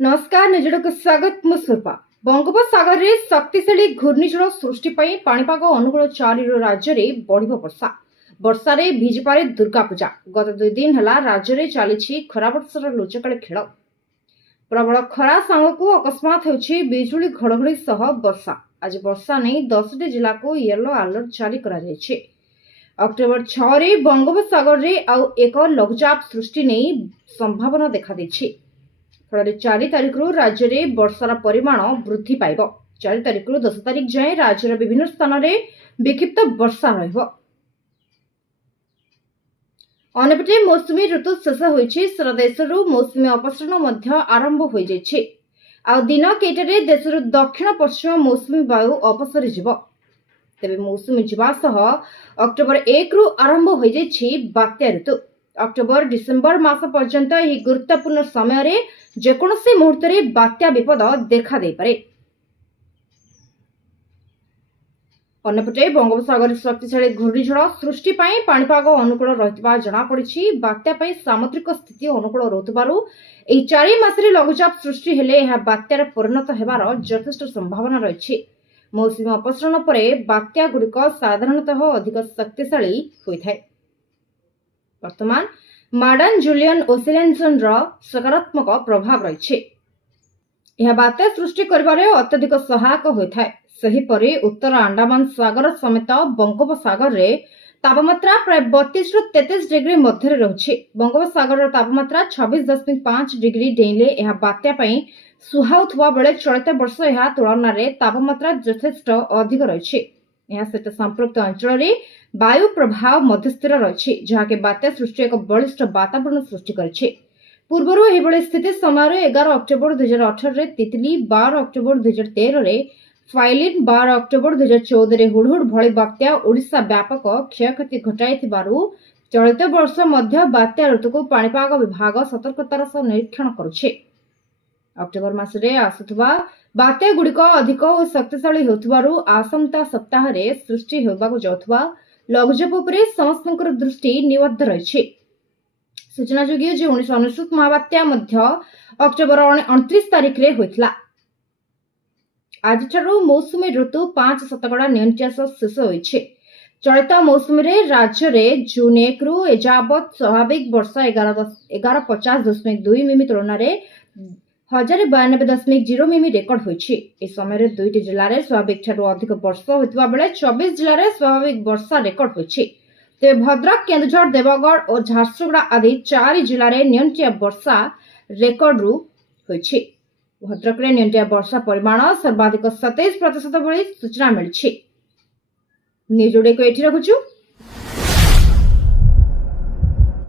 नमस्कार निजड़ को स्वागत मुसुर्पा बंगोपसागर रे शक्तिशाली घूर्णिझड़ सृष्टि पई पाणीपाग अनुकूल 4 राज्य में बढ़िबो वर्षा रे भिजी पारे दुर्गा पूजा गत 2 दिन हला राज्य में चली खरा वर्षर लोचकाली खेल प्रबल खरा सांगकू अकस्मात होछि बिजुली घड़घड़ी सह वर्षा आज वर्षा नहीं 10टी जिला को येलो अलर्ट जारी करा जायछि। अक्टोबर 6 रे बंगोपसागर रे आउ एक लघुचाप सृष्टि नहीं संभावना देखा देछि। फल 4 तारिख राज्य में वर्षार परिमाण वृद्धि पाइब। 4 तारिख 10 तारिख जाए राज्यर विभिन्न स्थान में विक्षिप्त वर्षा रहिबो। अन्यपटे मौसुमी ऋतु शेष होइछि। सारा देशरू मौसुमी अपसरण मध्य आरंभ हो जाइछि। आ दिन केटारे देशरू दक्षिण पश्चिम मौसुमी वायु अपसरी जिवो। तेबे मौसुमी जिबा सह अक्टोबर 1 रु आरंभ हो जाइछि बात्या ऋतु। अक्टोबर डिसेम्बर मास पर्यंत यह गुरुत्वपूर्ण समय रे जेकोसी मुहूर्त रे बात्या विपद देखा दे पारे। अन्यपटे बंगोपसागर शक्तिशाली घूर्णिझड़ सृष्टि पई पाणीपाग अनुकूल रहितबा जणा पड़िछि। बात्या पई सामुद्रिक स्थिति अनुकूल रहतबारु एही 4 मासरे लघुचाप सृष्टि हेले यह बात्यार परिणत हेबार यथेष्ट संभावना रहिछि। मौसुमी अपसरण परे बात्या गुड़िक साधारणतः अधिक शक्तिशाली होइथाय। वर्तमान मार्डन जुलियन ओसिलेशन सकारात्मक प्रभाव रही यह बात्या सृष्टि करिबारे अत्यधिक सहायक होइथाय। सेहिपरि उत्तर अंडमान सागर समेत बंगोपसागर रे तापमात्रा प्राय 32 रु 33 डिग्री मध्य रही। बंगोपसागर तापमात्रा 26.5 डिग्री डेइले यह बात्या पई सुहाउथुवा बेले चलित वर्ष यह तुलन रे तापमात्रा यथेष्ट अधिक रही। यह सहित संपृक्त अंचल रे वायु प्रभाव मध्य स्थिर रही जहाँकि बात्या सृष्टि एक बलिष्ठ वातावरण सृष्टि करिछि। पूर्वरु एभଳି स्थिति समय 11 अक्टोबर 2018 रे तितली, 12 अक्टोबर 2013 रे फाइलिन, 12 अक्टोबर 2014 रे हुडहुड भଳି बात्या ओडिशा व्यापक क्षयक्षति घटाइथिबारु चलित वर्ष मध्य बात्या ऋतुको पाणीपाग विभाग सतर्कतार सह निरीक्षण करुछि। अक्टोबर मासरे आसुथबा बात्या गुड़िक अधिक और शक्तिशाली होथिबारु आसंता सप्ताह रे सृष्टि होबाकु जाउथबा लघुचाप उपरे समस्तଙ୍କର दृष्टि निबद्ध रही। सूचनायोग्य जे 1999 महाबात्या मध्य अक्टोबर 29 तारिख रे होइतला। आज ठारू मौसुमी ऋतु 5% नियंत्रण शेष होइछे। चलित मौसुमी रे राज्य रे जून 1 रु एजावत स्वाभाविक वर्षा 1150.2 मिमी तुलन रे 1092.0 मिमी रेकर्ड होइछि। ए समय 2टी जिल्ला रे स्वाभाविक ठारू अधिक वर्षा होइतबा बेले 24 जिल्ला रे स्वाभाविक वर्षा रेकर्ड होइछि। ते भद्रक, केन्दुझर, देवगढ़ और झारसुगुड़ा आदि 4 जिल्ला रे नियंत्रण वर्षा रेकर्ड रु होइछि। भद्रक रे नियंत्रण वर्षा परिमाण सर्वाधिक 27% भଳି सूचना मिलिछि। न्यूज ओडे को एठी रखुछु।